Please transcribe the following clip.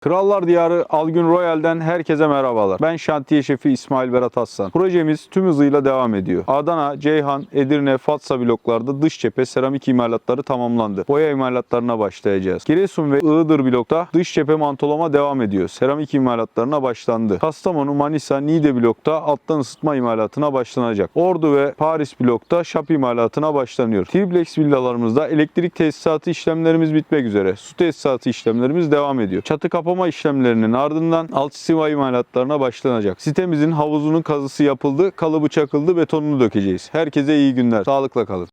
Krallar Diyarı Algün Royal'den herkese merhabalar. Ben şantiye şefi İsmail Berat Aslan. Projemiz tüm hızıyla devam ediyor. Adana, Ceyhan, Edirne, Fatsa bloklarda dış cephe seramik imalatları tamamlandı. Boya imalatlarına başlayacağız. Giresun ve Iğdır blokta dış cephe mantolama devam ediyor. Seramik imalatlarına başlandı. Kastamonu, Manisa, Niğde blokta alttan ısıtma imalatına başlanacak. Ordu ve Paris blokta şap imalatına başlanıyor. Triplex villalarımızda elektrik tesisatı işlemlerimiz bitmek üzere. Su tesisatı işlemlerimiz devam ediyor. Çatı kapama işlemlerinin ardından alt sıva imalatlarına başlanacak. Sitemizin havuzunun kazısı yapıldı, kalıbı çakıldı, betonunu dökeceğiz. Herkese iyi günler. Sağlıkla kalın.